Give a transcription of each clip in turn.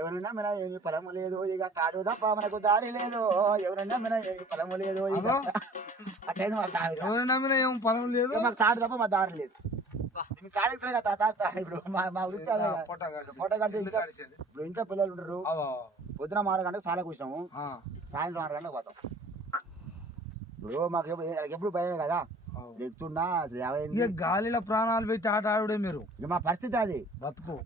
ఎవరన్నా మన ఏమి ఫలము లేదు ఇక తాడు తప్ప మనకు దారి లేదు ఎవరన్నా మన ఏమి ఫలము లేదు ఇక అట్లయితే మాకు ఎవరన్నా ఏం ఫలం లేదు మాకు తాడు తప్ప మా దారి లేదు తాడు కదా ఇప్పుడు మా వృత్తి ఫోటో కడితే ఇప్పుడు ఇంట్లో పిల్లలు ఉంటారు పొద్దున 6 గంటలకు సాల కూర్చున్నాము సాయంత్రం 6 గంటలకు పోతాం ఇప్పుడు మాకు ఎప్పుడు భయం కదా ఎక్కుతున్నా గాలిలో ప్రాణాలు పెట్టి ఆట ఆడుడే మీరు మా పరిస్థితి అది బతుకు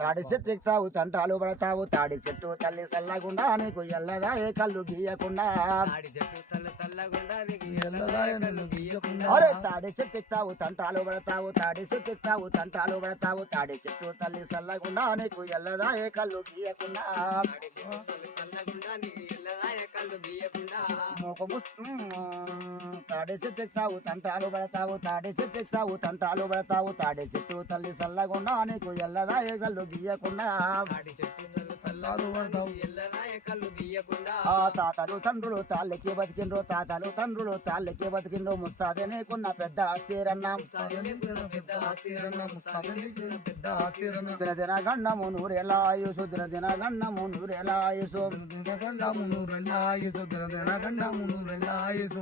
తాడి చెట్టు ఎక్కుతావు తంటాలు పడతావు తాడి చెట్టు తల్లి చల్లకుండా నీకు ఎల్లదా ఏ కళ్ళు గీయకుండా అరే తాడి చెట్టు ఎక్కుతావు తంటాలు పడతావు తాడి చెట్టు ఎక్కుతావు తంటాలు పడతావు తాడి చెట్టు తల్లి చల్లకుండా నీకు ఎల్లదా ఏ కళ్ళు గీయకుండా తాడి చెట్టు ఎక్కుతావు తంటాలు పడతావు తాడి చెట్టు ఎక్కుతావు తంటాలు పడతావు తాడి చెట్టు తల్లి చల్లకుండా నీకు ఎల్లదా ఏ కళ్ళు గీయకుండా తాతలు తండ్రులు తాళ్ళకి బతికిండ్రు తాతలు తండ్రులు తాళ్ళకి బతికిండ్రు ముస్తాదే నీకున్న పెద్ద ఆస్తిరన్నా దిన గండము నూరెలా ఆయుసు దిన గండము నూరెలా ఆయుసు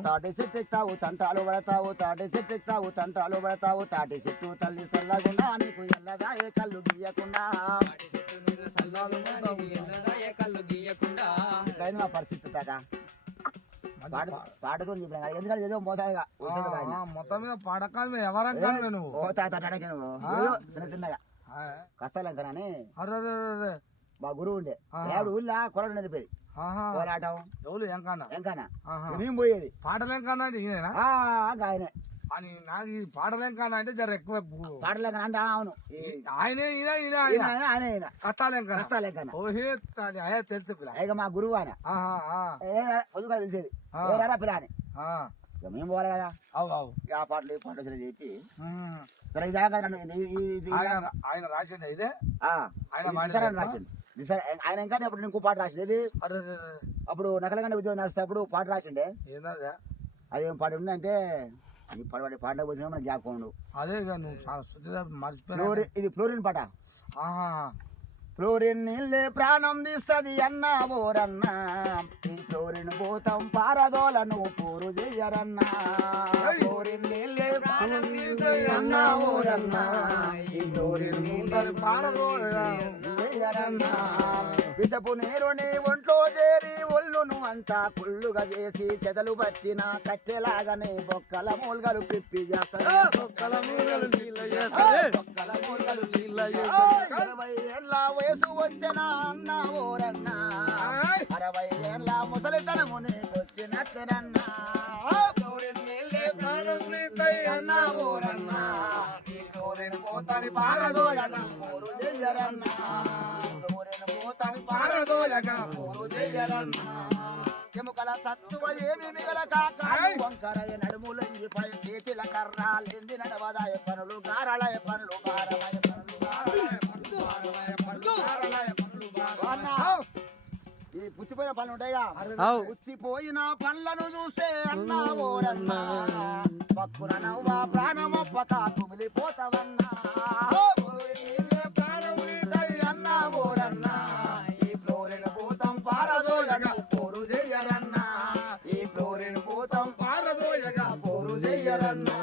తాటి చెట్టు ఎక్కుతావు తంటాలు పడతావు తాటి చెట్టు ఎక్కుతావు తంటాలు పడతావు తాటి చెట్టు తల్లి చల్లకుండా నీకు ఎల్లగా ఏ కళ్ళు గీయకుండా మా పరిస్థితి తాత పాటతో ఎందుకంటే ఏదో మోతాదుగా మొత్తం మీద పాడకాలు ఎవరంటే నువ్వు ఓ తాత చిన్న చిన్నగా కష్టాలంకనని మా గురువు ఉండే ఊళ్ళో కొరడు నడిపేది కోలాటం ఎవరు ఎంకన్నా మేము పోయేది పాటలు ఎంకన్నా ఆయనే అని నాకు ఈ పాటలేంకన్నా అంటే జర ఎక్కువ పాటలేకన్నా అంటే అవును ఆయనే ఆయన కష్టాలేకన్నా ఓహే అయ్యా తెలుసు ఇక మా గురువు ఆయన పొద్దుగా తెలిసేది పిల్ల అని మేము పోవాలి కదా ఆ పాటలు ఈ పాటలు చెప్పి ఆయన రాసిండు ఇదే రాసిండు ఆయన ఇంకా అప్పుడు ఇంకో పాట రాసింది అప్పుడు నకలగండ ఉద్యోగం నడుస్తేప్పుడు పాట రాసిండే అదేం పాట ఉందంటే పాటలో వచ్చినా మన జ్ఞాపకం ఉండవు అదే మర్చిపోయి ఇది ఫ్లోరిన్ పాట ఫ్లోరిన్ నీళ్ళే ప్రాణం తీస్తుంది అన్నా ఓరన్నా ఈ ఫ్లోరిన్ పోతాం పారదోలను పూరు చెయ్యరన్నా ఫ్లోరిన్ నీళ్ళే ప్రాణం తీస్తుంది అన్నా ఓరన్నా ఈ ఫ్లోరిన్ పారదోలరన్నా విషపు నీరుని ఒంట్లో చేరి ఒళ్ళును అంతా కుళ్ళుగా చేసి చెదలు పట్టిన కట్టెలాగానే బొక్కల మూల్గలు పిప్పి చేస్తారు 20 ఏళ్ళ వయసు వచ్చిన అన్న ఓరన్నా 60 ఏళ్ళ ముసలితనము నీకొచ్చినట్లేనన్నా అన్న ఓరన్నా పోతాని పారదోలగా పోరు చెయ్యరన్నా పోతాని పారదోలగా పోరు చెయ్యరన్నా ఎముకల సత్తువ ఏమి మిగల కాకాలి వంకరయ నడుములంగి పై చేతిల కర్రాలేంది నడవదాయ పనులు గారళయ పనులు గారళయ పనులు ఈ పుచ్చిపోయిన పనులు ఉంటాయిగా పుచ్చిపోయిన పండ్లను చూస్తే అన్నా ఓరన్నా పక్కున నవ్వా ప్రాణమొప్పక కుమిలిపోతావన్నా అన్నా ఓరన్నా ఈ ఫ్లోరిన్ భూతం పారదోయగా పోరు చెయ్యరన్నా ఈ ఫ్లోరిన్ భూతం పారదోయగా పోరు చెయ్యరన్నా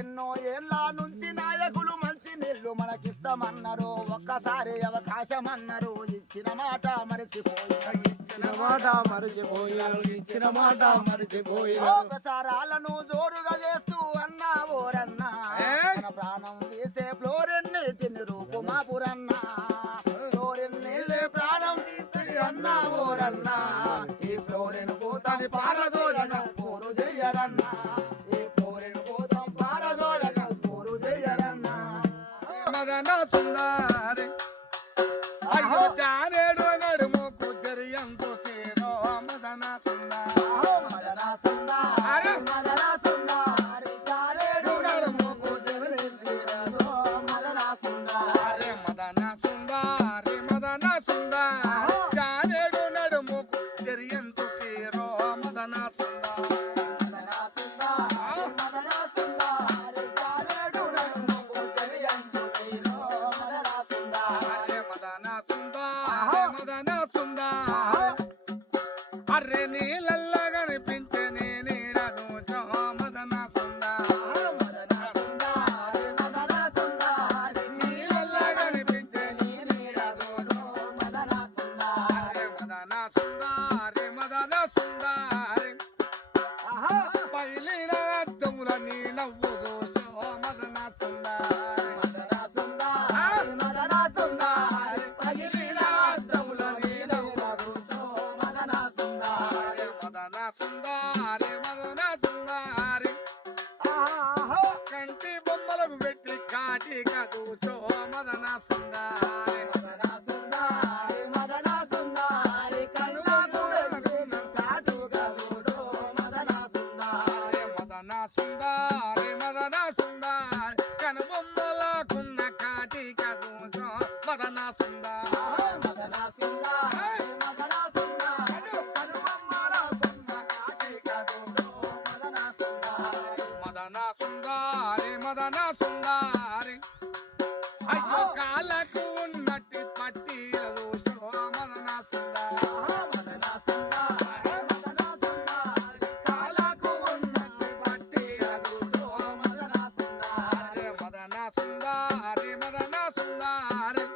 ఎన్నో ఏళ్ళ నుంచి నాయకులు మంచి నీళ్లు మనకిస్తామన్నారు ఒక్కసారి అవకాశం అన్నారు ఇచ్చిన మాట మరిచిపోయారు ప్రచారాలను జోరుగా చేస్తూ అన్నా ఓరన్నా మన ప్రాణం తీసే ఫ్లోరిన్ నీటిని రూపుమాపురన్నా ఫ్లోరిన్ నీళ్ళే ప్రాణం తీసే అన్నా ఓరన్నా ఈ ఫ్లోరిన్ పోతాని పారదోలగా పోరు చెయ్యరన్నా ఈ ఫ్లోరిన్ పోతాం పారదోలగా పోరు చెయ్యరన్నా సుందరి అయ్యో చారేడు నడుము కుజరియంతో సేరో మదన సుందరి చారేడు నడుము కుజరి సేరో మదన సుందరి మదన సుందరి చారేడు నడుము కుజరియంతో సేరో మదన సుందరి మదన సుందర అర్రే నీళ్ళల్లా కనిపించే నీ నీడ చూసో మదన సుందర నీళ్ళల్లా కనిపించే నీ నీడ చూసో మదన సుందర మదన సుందరి మదన సుందరి పైలిన అద్దముల నీ నవ్వు చూసో మదన సుందరి మదన సుందరి పగిలిన అద్దముల నీ నవ్వు చూసో మదన సుందరి మదన సుందరి మదన సుందరి కంటి బొమ్మలకు పెట్టి కాటిక చూసో మదన సుందరి మదన సుందరి మదన సుందరి కళ్ళకు కాటుగా చూసో మదన సుందరి మదన సుందరి మదన సుందరి కనుబొమ్మలకున్న కాటిక చూసో మదన సుందరి మదన సుందరి మదన సుందరి కనుబొమ్మలకున్న కాటిక చూసో మదన సుందరి మదన సుందరి మదన సుందరి అయ్యో కాళ్ళకు ఉన్నట్టి పట్టి చూసో మదన సుందరి మదన సుందరి మదన సుందరి కాళ్ళకు ఉన్నట్టి పట్టి చూసో మదన సుందరి మదన సుందరి మదన సుందరి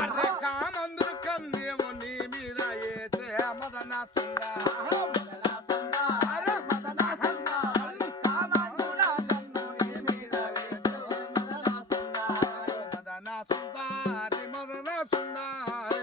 అర్రే కామందురు కన్నేమో నీ మీద వేసే మదన సుందరి మదన సుందరి మదన సుందరి కామందుల కన్ను నీ మీద వేసే మదన సుందరి మదన సుందరి మదన సుందరి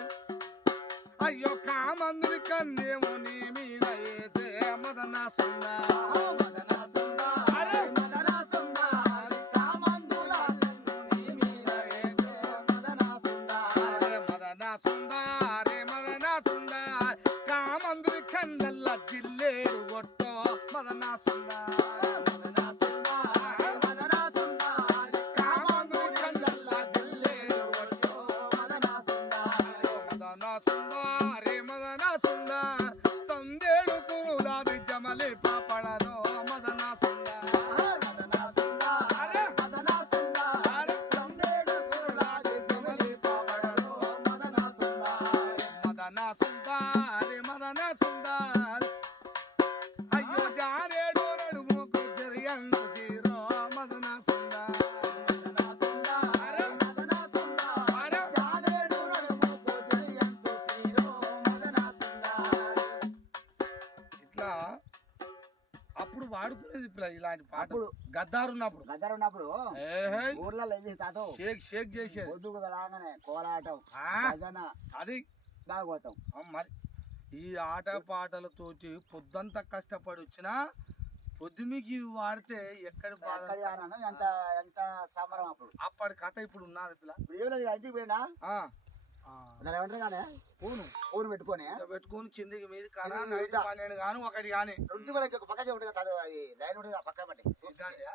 అయ్యో కామందురి కన్నేమో నీ మీద వేసే మదన సుందరి మదన సుందరి మదన సుందరి కామందుల కన్ను నీ మీద వేసే మదన సుందరి మదన సుందరి మదన సుందరి కామందురి కన్నెల్ల జిల్లేడు కొట్టో మదన సుందరి మదన సుందరి మదన సుందరి కామందురి కన్నెల్ల జిల్లేడు కొట్టో మదన సుందరి మదన సుందరి మదన సుందరి సందేడు కులాది జమలి పాపడదో మదన సుందరి మదన సుందరి మదన సుందరి సందేడు కులాది జమలి పాపడదో మదన సుందరి మదన సుందరి మదన సుందరి అయ్యో జారేడు నడుముకు చెరియందు సీరో మదన సుందరి మదన సుందరి మదన సుందరి జారేడు నడుముకు చెరియందు సీరో మదన సుందరి ఇట్లా అప్పుడు వాడుకునేది ఇలాంటి పాటలు గద్దారు ఉన్నప్పుడు గద్దరు ఉన్నప్పుడు ఏహే, ఊర్లలో ఏం చేసి తాతో షేక్ షేక్ చేసేది పొద్దుకు రాగానే కోలాటం ఆ. భజన అది భాగవతం మరి ఈ ఆట పాటలతోటి పొద్దంతా కష్టపడి వచ్చినా పొద్దుమికి వాడితే ఎక్కడ బాధ ఎక్కడి ఆనందం ఎంత ఎంత సంబరం అప్పుడు అప్పటి కథ ఇప్పుడు ఉన్నది పిల్ల ఇప్పుడు ఏం లేదు ఇంటికి పోయినా దాని ఏమంటారు కానీ పూను పెట్టుకొని ఇట్లా పెట్టుకొని కిందికి మీద కానా ఇది నైట్ ఇద్దా. 12 గాను ఒకటి గాని రొట్టి మనకి ఒక పక్క ఉంటుంది కదా అది లైన్ ఉంటుంది ఆ పక్క బట్టి ఇట్లాంటియా?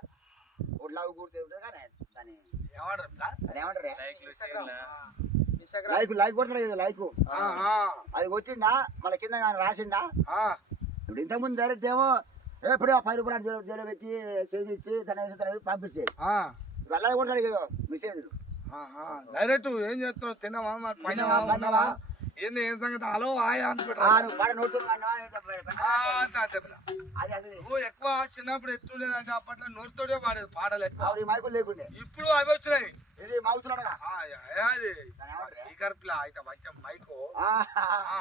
ఒడ్లావు కూర్తే ఉంటుంది కానీ దాని ఏమంటారు పిల్ల? దాని ఏమంటారు ఇన్స్టాగ్రామ్. లైక్ కొడతాడు కదా లైక్ ఆ, ఆ, అది వచ్చిండా మళ్ళీ కింద కానీ రాసిండా ఆ. ఇప్పుడు ఇంతకుముందు డైరెక్ట్ ఏమో ఎప్పుడు ఆ 10 రూపాయలు జైలు పెట్టి సేవ్ ఇచ్చి తన పంపించే ఆ, వెళ్ళాలి కొడతాడు మెసేజ్లు ఆహా. డైరెక్ట్ ఏం చేస్తున్నావు తిన్నావా మరి పైనవా తిన్నావా, ఉన్నావా ఏంది ఏం సంగతి హలో ఆయా అనుకుంటా నువ్వు పాట నోడుతున్నావా అది అది నువ్వు ఎక్కువ చిన్నప్పుడు ఎట్టుండేదంటే అప్పట్లో నోరుతోడే పాడేది పాటలు ఎక్కువ ఆవిడ ఈ మైకులు లేకుండే ఇప్పుడు అవి వచ్చినాయి ఇది మౌతున్నాడుగా ఆ, అది దాని ఏమంటారు ఈ కర్పిలా అయితే మంచి మైకు ఆ,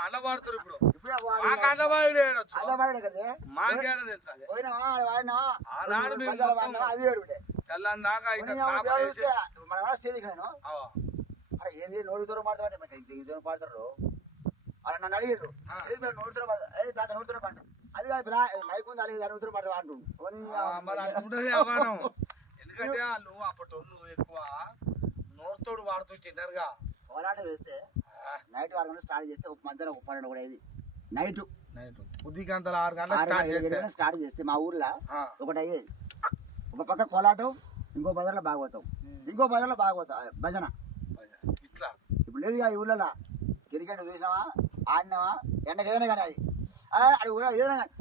అల్ల పాడుతారు ఇప్పుడు ఇప్పుడు మాకు అల్లవాడు ఏడొచ్చు అలా పాడాడు కదా మాకేడ తెలుసు అది పోయినావా వాడినావా ఆనాడు మేము ప్రజలు మొత్తం వాడినావా అది వేరుండే తెల్లని దాకా ఇంకా పోనీ ఏమో చేపలు వేసి చూస్తే మన వాడు స్టేజ్ నేను అవా. అరే ఏంది నోడు దూరం పాడతామంటే మరి ఇంత దూరం పాడతారు అలా నన్ను అడిగారు ఆ. ఏది మీరు నోడు దూరం పాడతారు ఏ తాత నోడు దూరం పాడతారు అది కాదు మైక్ ఉంది అలాగే నోడు దూరం పాడతారు అంటుండు పోనీ మరి అంటుంటది వ్యవహారం ఎందుకంటే వాళ్ళు అప్పటోళ్ళు ఎక్కువ నోరుతోడు వాడుతూ చిన్నరుగా కోలాటం వేస్తే నైట్ 6 గంటలు స్టార్ట్ చేస్తే మధ్యాహ్నం 12 కూడా ఇది నైట్ నైట్ బుద్ధి గంటలు 6 గంటలు స్టార్ట్ చేస్తే స్టార్ట్ చేస్తే మా ఊర్లో ఆ, ఒకటి అయ్యేది ఒక పక్క కోలాటం ఇంకో బజార్లో భాగవతం ఇంకో బజార్లో భాగవతం భజన ఇట్లా ఇప్పుడు లేదు ఈ ఊర్లలో క్రికెట్ చూసినావా ఆడినావా ఎండకి ఏదైనా కానీ అది అది కూడా ఏదైనా కానీ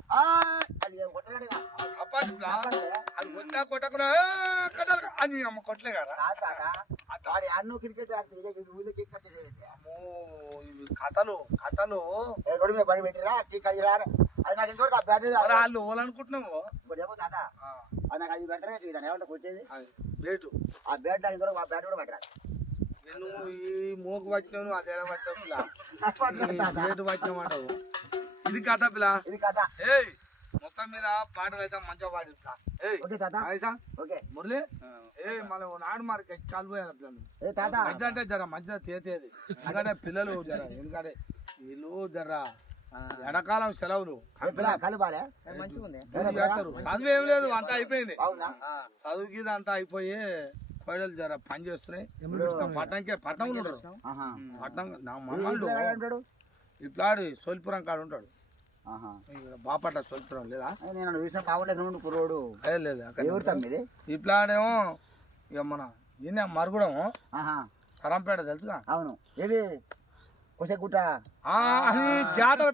అది అది కొట్టలేడుగా. తప్పదు పిల్ల. అది కొట్టా కొట్టకున్నా కట్టాలి అని అమ్మ కొట్టలే కదా. కాదు తాత, వాడు అన్ను క్రికెట్ ఆడితే ఊళ్ళో కేక్ కట్ చేసేది. అమ్మో ఇవి కథలు రోడ్డు మీద పడి పెట్టిరా కేక్ కట్ చేయరా. అది నాకు ఇంతవరకు ఆ బ్యాట్ మరి వాళ్ళు ఓలనుకుంటున్నావు ఇప్పుడు ఏమో తాత, అది నాకు అది పెట్టరా ఇదాన్ని ఏమంటే కొట్టేది బేటు. ఆ బ్యాట్ నాకు ఇంతవరకు ఆ బ్యాట్ కూడా పెట్టరా. నేను ఈ మోకు పట్టినాను అదే పట్టావు పిల్ల. బేటు పట్టినామంటావు. ఇది కథ పిల్ల. ఇది కథ. ఏయ్ మొత్తం మీద పాటలు అయితే మంచిగా పాడి ఓకే తాత. ఓకే మురళి ఏ మళ్ళీ నాడు మరి కాలు పోయాలి పిల్లలు. ఏ తాత మంచి అంటే జర మంచిగా తేతేది. ఎందుకంటే పిల్లలు జర ఎందుకంటే వీళ్ళు జర ఎండాకాలం సెలవులు కలుపాలే చేస్తారు. చదువు ఏం లేదు, అంతా అయిపోయింది. చదువుకి ఇది అంతా అయిపోయి కోడలు జర పని చేస్తున్నాయి. పట్టణంకే పట్టణంలో ఉంటారు. పట్టణం నా మనవాళ్ళు ఇట్లా సోల్పురం కాడ ఉంటాడు. బాపట్ల సోల్పురం లేదా కుర్రోడు లేదు ఇట్లాడేమో ఇక మన ఈయన మరుగుడము సరంపేట తెలుసుగా. అవును ఏది కొసగుట్ట జాతర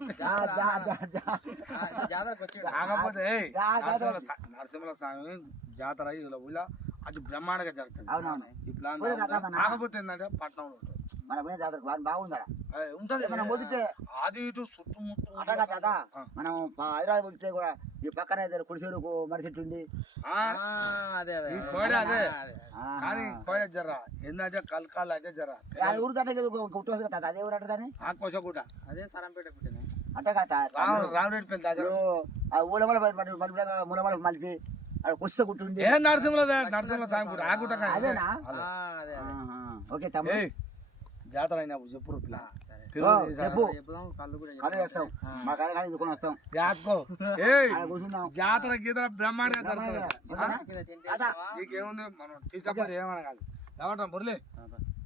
కాకపోతే నరసింహ స్వామి జాతర ఇలా అటు బ్రహ్మాండంగా జరుగుతుంది. ఇట్లా కాకపోతే ఏంటంటే పట్టణంలో ఉంటుంది. మన పోయిన జాతర బాగుందా ఉంటది. మనం పోతే అది ఇటు చుట్టుముట్టు అటగా తాత మనం హైదరాబాద్ పోతే కూడా ఈ పక్కన కుడిసేరుకు మరి చెట్టు ఉంది. ఈ కోడ అదే కానీ కోడ జర్ర ఏంటంటే కలకాలు అంటే జర్ర ఊరు తాత తాత అదే ఊరు అంటదాన్ని ఆకోసగుట్ట అదే సరంపేట గుట్టనే అట్టగా రామరెడ్డి పెద్ద ఊలమల ములమల మలిపి కొస్త గుట్టు ఉంది. ఏ నరసింహ స్వామి గుట్ట ఆ గుట్ట అదేనా? ఓకే తమ్ముడు జాతర అయినప్పుడు చెప్పుడు చెప్పు కళ్ళు చేస్తాం మా కాడ దుకాణం వస్తాం కూర్చుందాం. జాతర గీతర బ్రహ్మాండంగా జరుగుతుంది. నీకేముంది మనం తీసుకపోతే ఏమన్నా కాదు. ఏమంటాం మురళి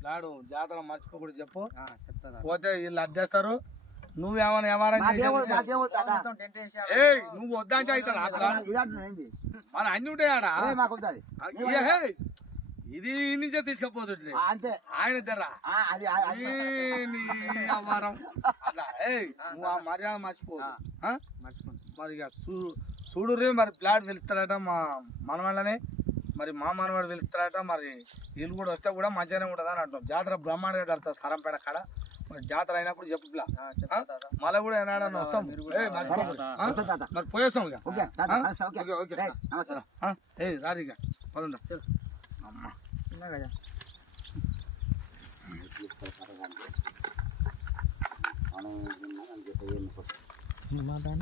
నాడు జాతర మర్చిపోకూడదు చెప్పు. పోతే వీళ్ళు అద్దెస్తారు. నువ్వేమన్నా వ్యవహారం నువ్వు వద్దంటే అవుతాడు. మన అన్ని ఉంటాయాడా ఇది నుంచే తీసుకపోతుంది ఆయన జర్రా వ్యవహారం అట్లా. నువ్వు ఆ మర్యాద మర్చిపోదు. మరి ఇక చూడు రే మరి ప్లాట్ వెళ్తాడట మా మనవాళ్ళనే. మరి మా మనవాడు వెళ్తాడట. మరి వీళ్ళు కూడా వస్తే కూడా మంచిగానే ఉంటుంది అని అంటాం. జాతర బ్రహ్మాండంగా జరుగుతుంది సరంపేట కాడ. మరి జాతర అయినప్పుడు చెప్పు పిల్ల మళ్ళీ కూడా ఏనాడన్నా వస్తాం. మరి పోయేస్తాం ఇక రారిగా పదండి. అమ్మ